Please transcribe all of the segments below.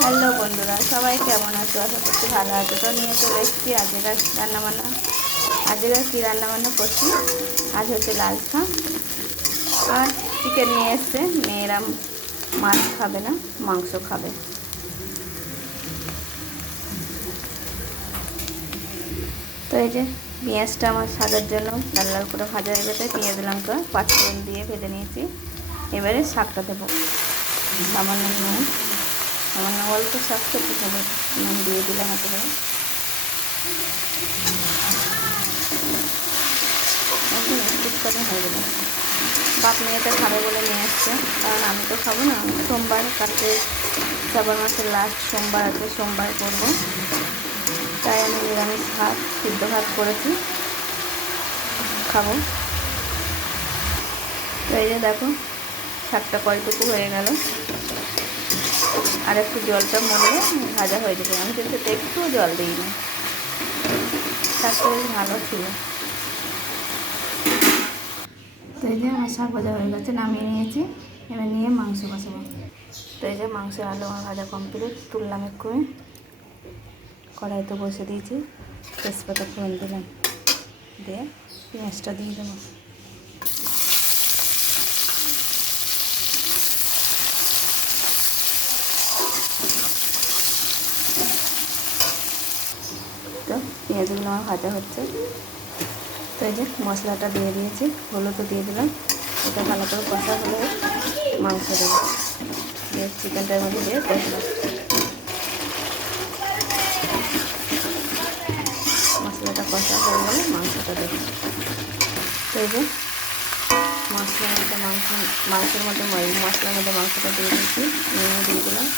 Hello বন্ধুরা, সবাই কেমন আছো? আশা করছি ভালো আছো। তো নিয়ে চলে এসেছি আজকের রান্নাবান্না। আজকের কী রান্নাবান্না করছি, আজ হচ্ছে লাল শাক আর চিকেন নিয়ে এসছে। মেয়েরা মাছ খাবে না, মাংস খাবে। তো এই যে পেঁয়াজটা আমার শাকের জন্য লাল লাল করে ভাজা হয়ে গেছে। পেঁয়াজ লঙ্কা পাঁচফোড়ন দিয়ে ভেজে নিয়েছি। এবারে শাকটা দেবো। সামান্য নুন, সামান্য অল্প শাক খেতে হবে, নুন দিয়ে দিলাম একেবারে। একটুখানি হয়ে গেল। বাপ মেয়েটা খাবে বলে নিয়ে আসছে, কারণ আমি তো খাবো না। সোমবার, কালকে শ্রাবণ মাসের লাস্ট সোমবার আছে, সোমবার করবো। তাই আমি নিরামিষ ভাত, সিদ্ধ ভাত করেছি, খাবো। তো এই যে দেখো শাকটা কয়টুকু হয়ে গেল, আর একটু জলটা মরলে ভাজা হয়ে যাবে। আমি কিন্তু একটু জল দিইনি, শাকটা বেশ ভালো ছিল। তো এই যে আমার শাক ভাজা হয়ে গেছে, নামিয়ে নিয়েছি। এবার নিয়ে মাংস বসাবো। তো এই যে মাংসের আলু আমার ভাজা কমপ্লিট, তুললাম এক্ষুনি। কড়াইতে বসে দিয়েছি, তেজপাতা ফোড়ন দিলাম, দিয়ে পেঁয়াজটা দিয়ে দেবো। তো পেঁয়াজগুলো আমার ভাজা হচ্ছে। তো এই যে মশলাটা দিয়ে দিয়েছি, হলুদও দিয়ে দিলাম। এটা ভালো করে কষা হলে মাংস দেবো, দিয়ে চিকেনটার মধ্যে দিয়ে কষলাম। মশলাটা কষা হয়ে গেলে মাংসটা দেবো। তো এই যে মশলার মধ্যে মাংসের মধ্যে মশলার মধ্যে মাংসটা দিয়ে দিয়েছি, নুনও দিয়ে দিলাম।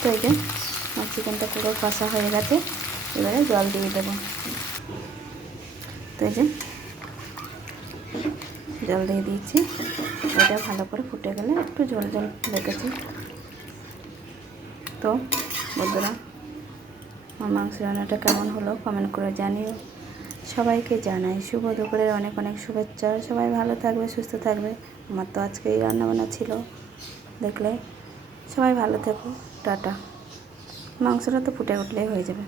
তো এই যে আমার চিকেনটা পুরো কষা হয়ে গেছে, এবারে জল দিয়ে দেবো। তো এই যে জল দিয়ে দিয়েছি, এটা ভালো করে ফুটে গেলে একটু জল জল রেখেছি। তো বন্ধুরা, আমার মাংস রান্নাটা কেমন হলো কমেন্ট করে জানিও। সবাইকে জানাই শুভ দুপুরের অনেক অনেক শুভেচ্ছা। সবাই ভালো থাকবে, সুস্থ থাকবে। আমার তো আজকে এই রান্নাবান্না ছিল, দেখলে। সবাই ভালো থেকো, টাটা। মাংসটা তো ফুটে উঠলেই হয়ে যাবে।